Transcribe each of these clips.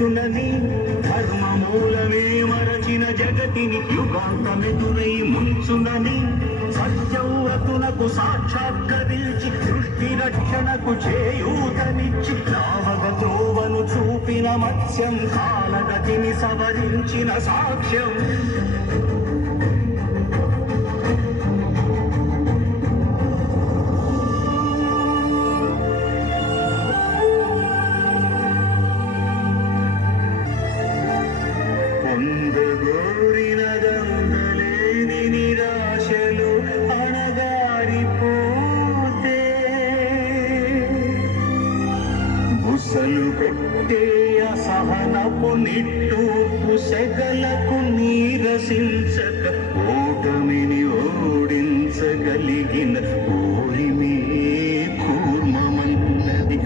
తెలుసునని ధర్మమూలమే మరచిన జగతిని యుగాంతమెదురై ముంచునని సత్యవ్రతునకు సాక్షాత్కరించి సృష్టి రక్షణకు చేయూతనిచ్చి నావగ త్రోవను చూపిన మత్స్యం కాలగతిని సవరించిన సాక్ష్యం పొందగోరినదందలేని నిరాశలు అణగారిపోతే బుసలు పెట్టే అసహనపు నిట్టూర్పు సెగలకు నీరసించక ఓటమిని ఓడించగలిగిన ఓరిమే కూర్మమన్నది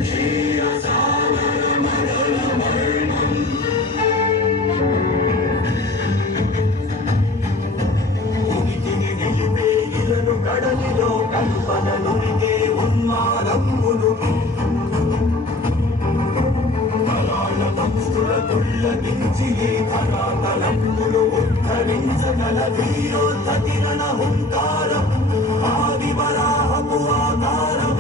కడలిలో కల్పనలునిగే ఉన్మాదములు కరాళ భక్తుల తుల్లగించి కరాతలములు ఉద్ధరించగల వీరోద్ధతిరణ హుంకారం ఆది వరాహపు ఆకారం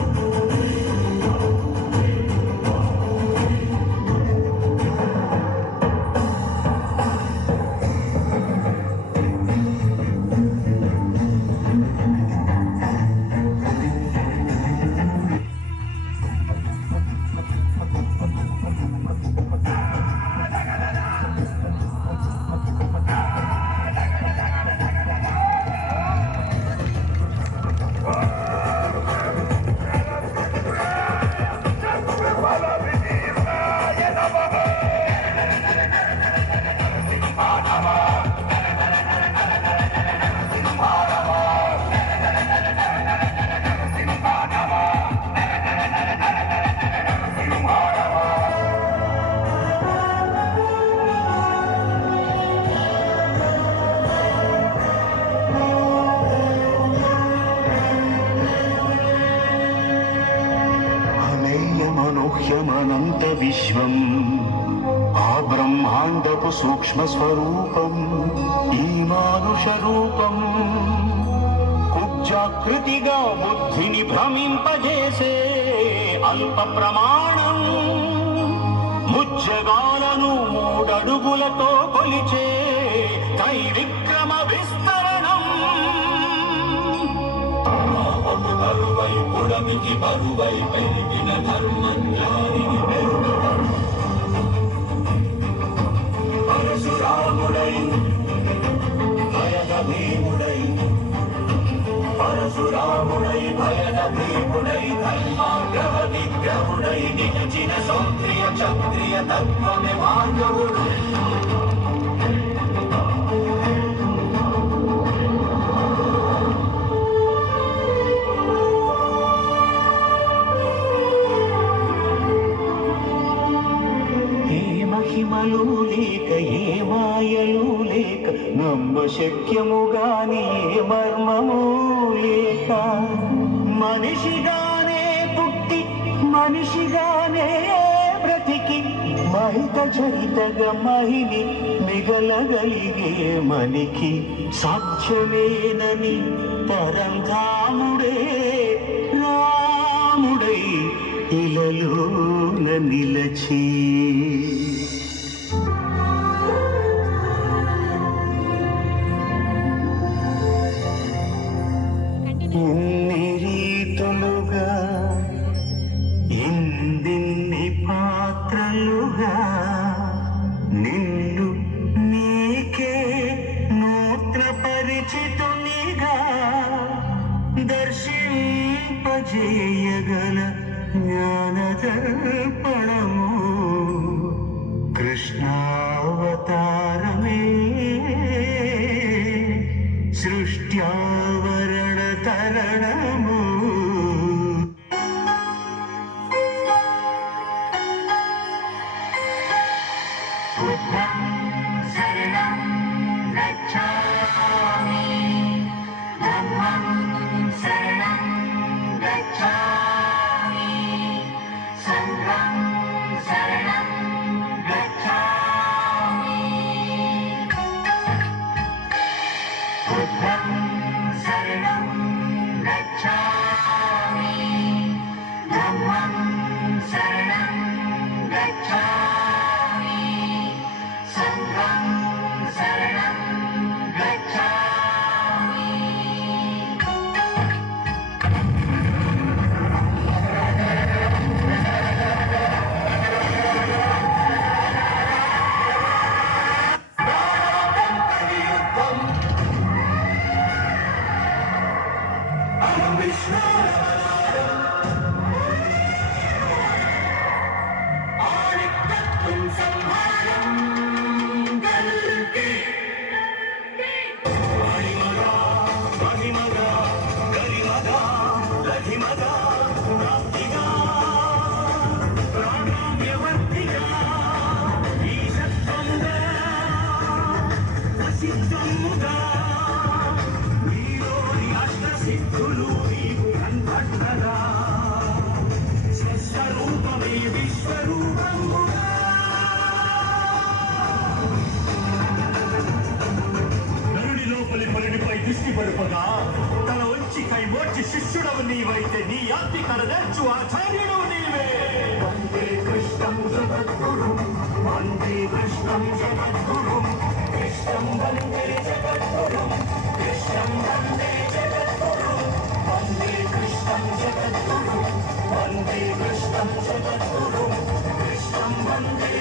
అనూహ్యమనంత విశ్వం ఆ బ్రహ్మాండపు సూక్ష్మ స్వరూపం ఈ మానుష రూపం కుబ్జాకృతిగా బుద్ధిని భ్రమింపజేసే అల్ప ప్రమాణం ముజ్జగాలను మూడడుగులతో కొలిచే త్రైవిక్రమ విస్తరణం బరువై పుడమికి బరువై పెరిగిన ధర్మజ్ఞానిని పరశురాముడై భయద భీముడై పరశురాముడై భయద భీముడై ధర్మాగ్రహ విగ్రహుడై నిలిచిన సౌత్రియ క్షత్రియ తత్వమే మాధవుడు మహిమలు లేక ఏ మాయలు లేక నమ్మ శక్యముగాని ఏ మర్మము లేక మనిషిగానే పుట్టి మనిషిగానే బ్రతికి మహిత చరితగా మహిని మిగలగలిగే మనికి సాధ్యమేనని పరంధాముడే రాముడై ఇలలోన నిలచి ఇన్ని రీతులుగా ఇందిన్ని పాత్రలుగా నిన్ను నీకే నూత్న పరిచితునిగా దర్శింపజేయగల జ్ఞానదర్పణము కృష్ణావతారమే సృష్ట్యావరణ తరణము బుద్ధం శరణం గచ్ఛామి ధమ్మం శరణం గచ్ఛామి సంఘం శరణం గచ్ఛామి बुद्धं शरणं गच्छामि धम्मं शरणं गच्छामि संघं शरणं गच्छामि సిద్ధులు నీకు కనపడ్డదా స్వస్వరూపమే విశ్వరూపముగా నరుడి లోపలి పరుడిపై దృష్టి పడుపగా తన వంచి కైమోర్చి శిష్యుడవు నీవైతే నీ ఆత్మికర నేర్చు ఆచార్యుడు నీవే వందే కృష్ణం జగద్గురు వందే కృష్ణం జగద్గురు కృష్ణం వందే జగద్గురు కృష్ణం వందే జగద్గురు వందే కృష్ణం జగద్గురు వందే కృష్ణం జగద్గురు కృష్ణం వందే